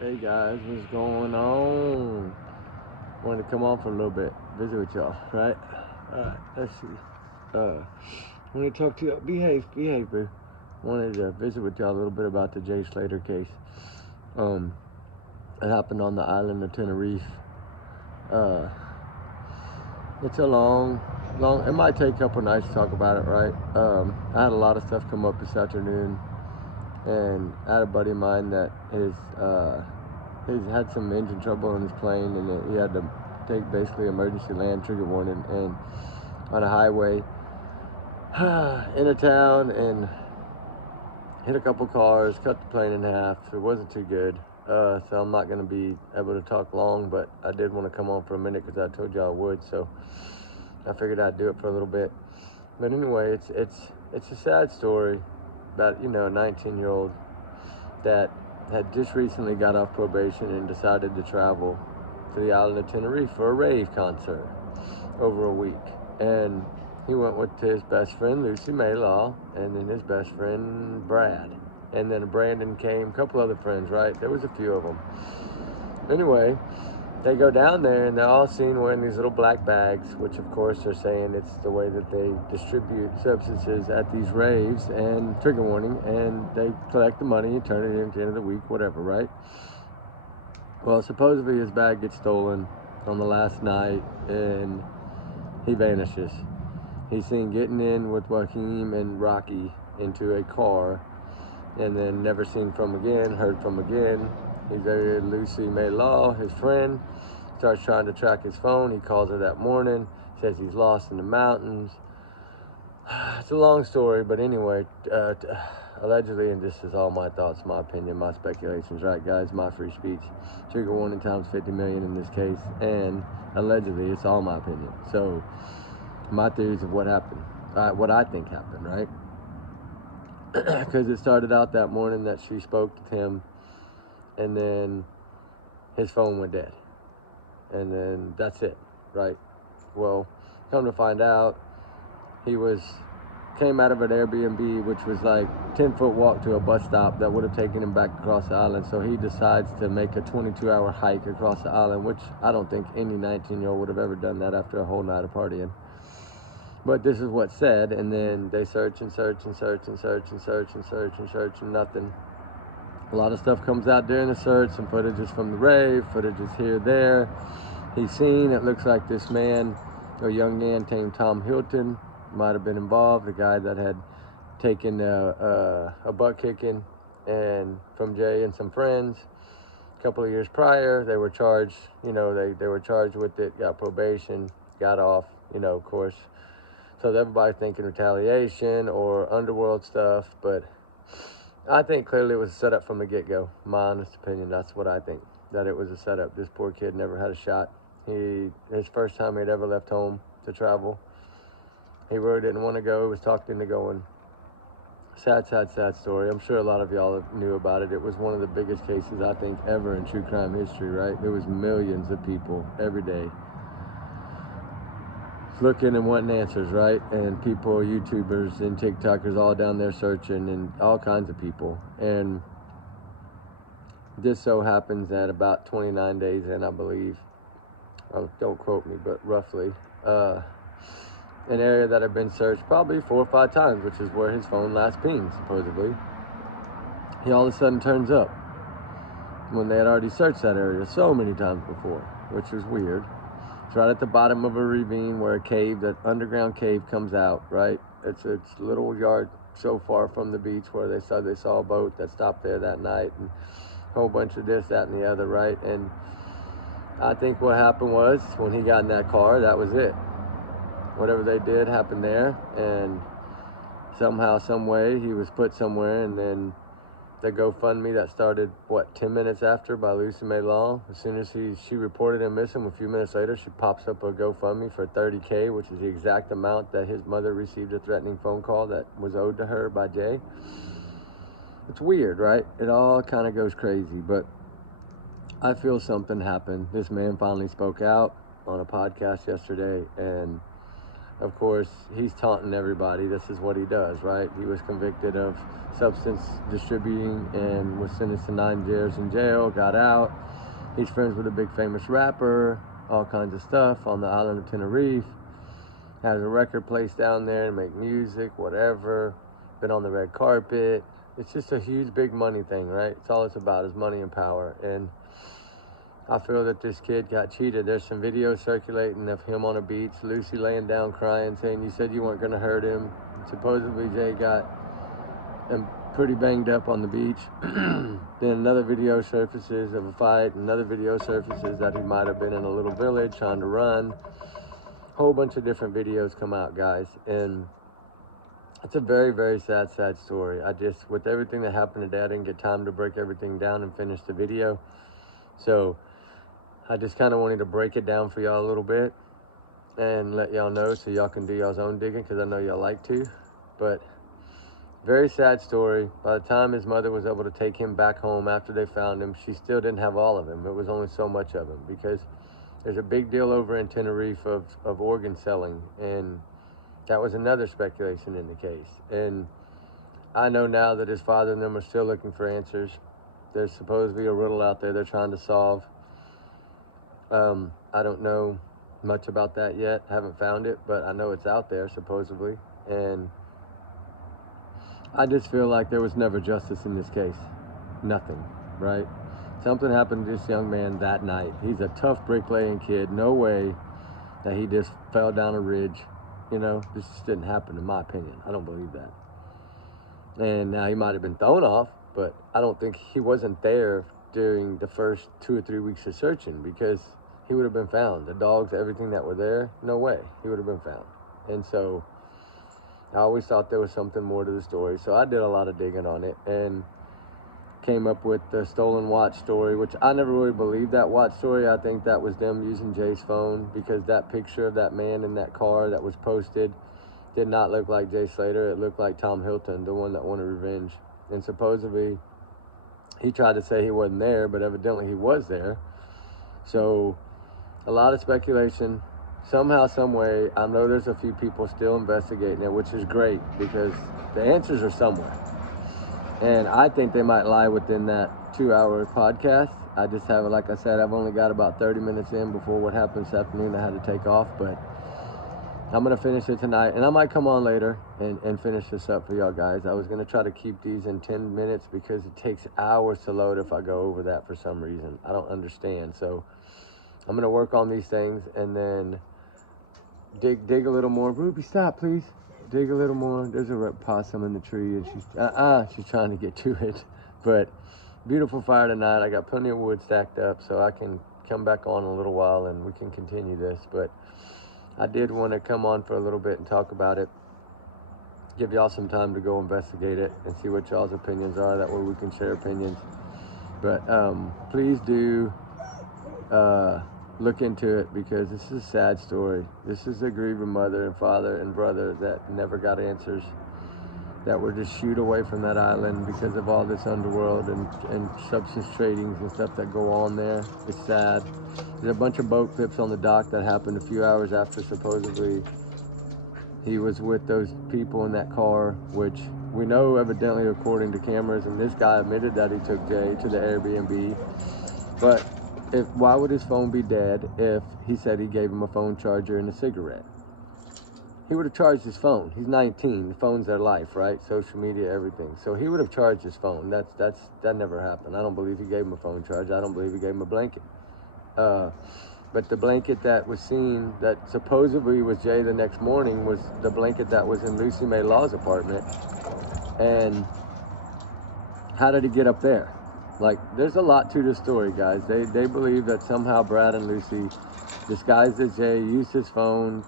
Hey guys, what's going on? Wanted to come on for a little bit, visit with y'all, right? Alright, let's see. Want to talk to y'all. Behave, bro. Wanted to visit with y'all a little bit about the Jay Slater case. It happened on the island of Tenerife. Uh, it's a long. It might take a couple nights to talk about it, right? I had a lot of stuff come up this afternoon, and I had a buddy of mine that he's had some engine trouble on his plane, and he had to take basically emergency land trigger warning and on a highway in a town and hit a couple cars, cut the plane in half. It wasn't too good. So I'm not going to be able to talk long, but I did want to come on for a minute because I told you I would. So I figured I'd do it for a little bit. But anyway, it's a sad story about a 19-year-old that had just recently got off probation and decided to travel to the island of Tenerife for a rave concert over a week. And he went with his best friend, Lucy Maylaw, and then his best friend, Brad. And then Brandon came, a couple other friends, right? There was a few of them. Anyway, they go down there and they're all seen wearing these little black bags, which of course they're saying it's the way that they distribute substances at these raves, and trigger warning, and they collect the money and turn it in at the end of the week, whatever, right? Well, supposedly his bag gets stolen on the last night and he vanishes. He's seen getting in with Joaquin and Rocky into a car and then never seen from again, heard from again. He's there, Lucy Maylaw, his friend, starts trying to track his phone. He calls her that morning, says he's lost in the mountains. It's a long story, but anyway, allegedly, and this is all my thoughts, my opinion, my speculations, right, guys? My free speech. Trigger warning times 50 million in this case, and allegedly, it's all my opinion. So, my theories of what happened, what I think happened, right? Because it started out that morning that she spoke to him, and then his phone went dead, and then that's it, right? Well, come to find out, he came out of an Airbnb, which was like 10-foot walk to a bus stop that would have taken him back across the island. So he decides to make a 22-hour hike across the island, which I don't think any 19-year-old would have ever done that after a whole night of partying. But this is what's said, and then they search and search and search and search and search and search and search and nothing. A lot of stuff comes out during the search, some footages from the rave, footages here, there. He's seen, it looks like this man, a young man named Tom Hilton, might have been involved, the guy that had taken a butt kicking and from Jay and some friends a couple of years prior. They were charged, they were charged with it, got probation, got off, of course. So everybody's thinking retaliation or underworld stuff, but I think clearly it was a setup from the get-go. My honest opinion, that's what I think, that it was a setup. This poor kid never had a shot. His first time he'd ever left home to travel. He really didn't want to go. He was talked into going. Sad, sad, sad story. I'm sure a lot of y'all knew about it. It was one of the biggest cases, I think, ever in true crime history, right? There was millions of people every day looking and wanting answers, right? And people, YouTubers and TikTokers all down there searching, and all kinds of people. And this so happens that about 29 days in, I believe, don't quote me, but roughly, an area that had been searched probably 4 or 5 times, which is where his phone last pinged, supposedly. He all of a sudden turns up when they had already searched that area so many times before, which was weird. It's right at the bottom of a ravine where a cave, that underground cave, comes out, right? It's a little yard so far from the beach where they saw a boat that stopped there that night, and a whole bunch of this, that, and the other, right? And I think what happened was, when he got in that car, that was it. Whatever they did happened there, and somehow, some way, he was put somewhere. And then the GoFundMe that started, 10 minutes after, by Lucy Maylaw, as soon as she reported him missing, a few minutes later, she pops up a GoFundMe for $30K, which is the exact amount that his mother received a threatening phone call that was owed to her by Jay. It's weird, right? It all kind of goes crazy, but I feel something happened. This man finally spoke out on a podcast yesterday, and of course, he's taunting everybody. This is what he does, right? He was convicted of substance distributing and was sentenced to 9 years in jail, got out. He's friends with a big famous rapper, all kinds of stuff on the island of Tenerife. Has a record place down there and make music, whatever. Been on the red carpet. It's just a huge, big money thing, right? It's all it's about is money and power. And I feel that this kid got cheated. There's some videos circulating of him on a beach, Lucy laying down crying, saying, "You said you weren't going to hurt him." And supposedly Jay got him pretty banged up on the beach. Then another video surfaces of a fight. Another video surfaces that he might have been in a little village trying to run. Whole bunch of different videos come out, guys. And it's a very, very sad story. With everything that happened today, I didn't get time to break everything down and finish the video. So I just kind of wanted to break it down for y'all a little bit and let y'all know so y'all can do y'all's own digging, because I know y'all like to. But very sad story. By the time his mother was able to take him back home after they found him, she still didn't have all of him. It was only so much of him, because there's a big deal over in Tenerife of organ selling, and that was another speculation in the case. And I know now that his father and them are still looking for answers. There's supposedly a riddle out there they're trying to solve. I don't know much about that yet. Haven't found it, but I know it's out there, supposedly. And I just feel like there was never justice in this case. Nothing, right? Something happened to this young man that night. He's a tough bricklaying kid. No way that he just fell down a ridge. You know, this just didn't happen, in my opinion. I don't believe that. And now he might have been thrown off, but I don't think he wasn't there during the first 2 or 3 weeks of searching, because he would have been found. The dogs, everything that were there, no way. He would have been found. And so I always thought there was something more to the story. So I did a lot of digging on it and came up with the stolen watch story, which I never really believed that watch story. I think that was them using Jay's phone, because that picture of that man in that car that was posted did not look like Jay Slater. It looked like Tom Hilton, the one that wanted revenge. And supposedly he tried to say he wasn't there, but evidently he was there. So a lot of speculation. Somehow, some way, I know there's a few people still investigating it, which is great, because the answers are somewhere. And I think they might lie within that 2-hour podcast. I just have, like I said, I've only got about 30 minutes in before what happened this afternoon. I had to take off, but I'm going to finish it tonight. And I might come on later and finish this up for y'all guys. I was going to try to keep these in 10 minutes because it takes hours to load if I go over that for some reason. I don't understand. So I'm going to work on these things and then dig a little more. Ruby, stop, please. Dig a little more. There's a possum in the tree, and she's trying to get to it. But beautiful fire tonight. I got plenty of wood stacked up, so I can come back on in a little while and we can continue this. But I did want to come on for a little bit and talk about it, give y'all some time to go investigate it and see what y'all's opinions are. That way we can share opinions. But please do look into it, because this is a sad story. This is a grieving mother and father and brother that never got answers, that were just shooed away from that island because of all this underworld and substance tradings and stuff that go on there. It's sad. There's a bunch of boat clips on the dock that happened a few hours after supposedly he was with those people in that car, which we know evidently according to cameras, and this guy admitted that he took Jay to the Airbnb. But why would his phone be dead if he said he gave him a phone charger and a cigarette? He would have charged his phone. He's 19. The phone's their life, right? Social media, everything. So he would have charged his phone. That never happened. I don't believe he gave him a phone charger. I don't believe he gave him a blanket. But the blanket that was seen that supposedly was Jay the next morning was the blanket that was in Lucy May Law's apartment. And how did he get up there? Like, there's a lot to this story, guys. They believe that somehow Brad and Lucy disguised as Jay, used his phone.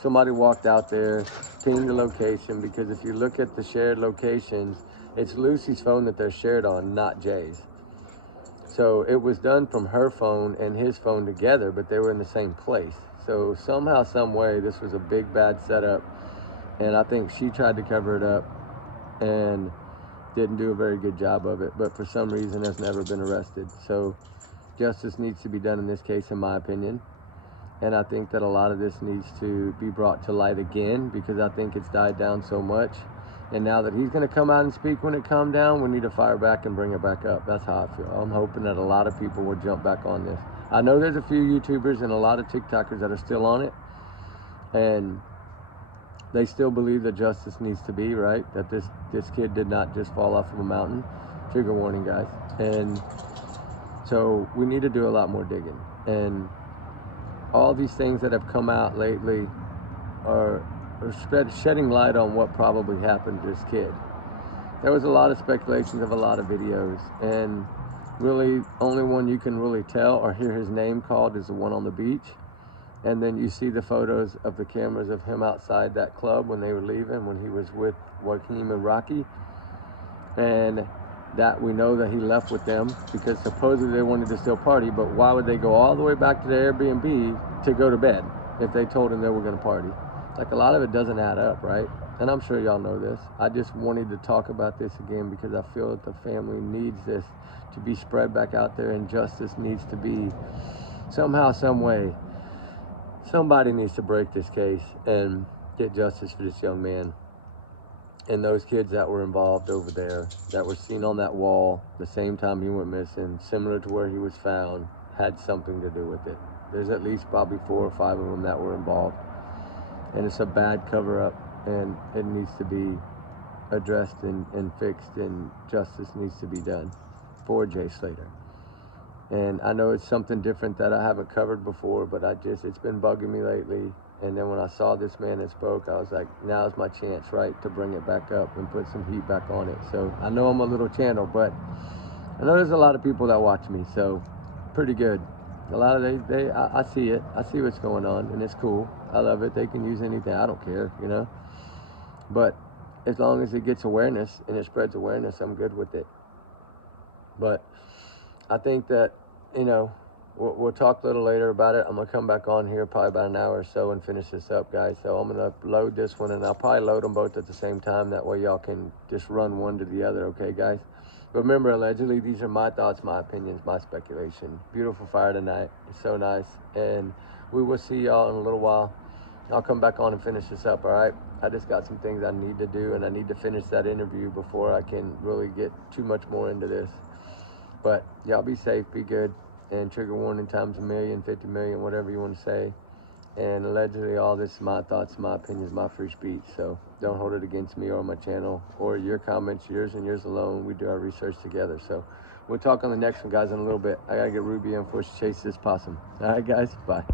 Somebody walked out there, pinged the location, because if you look at the shared locations, it's Lucy's phone that they're shared on, not Jay's. So it was done from her phone and his phone together, but they were in the same place. So somehow, some way, this was a big, bad setup. And I think she tried to cover it up and didn't do a very good job of it, but for some reason has never been arrested. So justice needs to be done in this case, in my opinion. And I think that a lot of this needs to be brought to light again, because I think it's died down so much. And now that he's going to come out and speak when it calmed down, we need to fire back and bring it back up. That's how I feel. I'm hoping that a lot of people will jump back on this. I know there's a few YouTubers and a lot of TikTokers that are still on it, and they still believe that justice needs to be, right? That this kid did not just fall off of a mountain. Trigger warning, guys. And so we need to do a lot more digging. And all these things that have come out lately are shedding light on what probably happened to this kid. There was a lot of speculations of a lot of videos, and really only one you can really tell or hear his name called is the one on the beach. And then you see the photos of the cameras of him outside that club when they were leaving, when he was with Joaquin and Rocky. And that we know that he left with them because supposedly they wanted to still party, but why would they go all the way back to their Airbnb to go to bed if they told him they were going to party? Like, a lot of it doesn't add up, right? And I'm sure y'all know this. I just wanted to talk about this again because I feel that the family needs this to be spread back out there, and justice needs to be somehow, some way. Somebody needs to break this case and get justice for this young man and those kids that were involved over there, that were seen on that wall the same time he went missing, similar to where he was found, had something to do with it. There's at least probably 4 or 5 of them that were involved. And it's a bad cover-up, and it needs to be addressed and fixed, and justice needs to be done for Jay Slater. And I know it's something different that I haven't covered before, but it's been bugging me lately. And then when I saw this man that spoke, I was like, now's my chance, right, to bring it back up and put some heat back on it. So I know I'm a little channel, but I know there's a lot of people that watch me, so pretty good. A lot of I see it. I see what's going on, and it's cool. I love it. They can use anything. I don't care, you know. But as long as it gets awareness and it spreads awareness, I'm good with it. But I think that, you know, we'll talk a little later about it. I'm going to come back on here probably about an hour or so and finish this up, guys. So I'm going to load this one, and I'll probably load them both at the same time. That way y'all can just run one to the other, okay, guys? But remember, allegedly, these are my thoughts, my opinions, my speculation. Beautiful fire tonight. It's so nice. And we will see y'all in a little while. I'll come back on and finish this up, all right? I just got some things I need to do, and I need to finish that interview before I can really get too much more into this. But y'all be safe, be good, and trigger warning times 1,000,000, 50 million, whatever you want to say. And allegedly, all this is my thoughts, my opinions, my free speech. So don't hold it against me or my channel or your comments, yours and yours alone. We do our research together. So we'll talk on the next one, guys, in a little bit. I got to get Ruby in before she chases this possum. All right, guys, bye.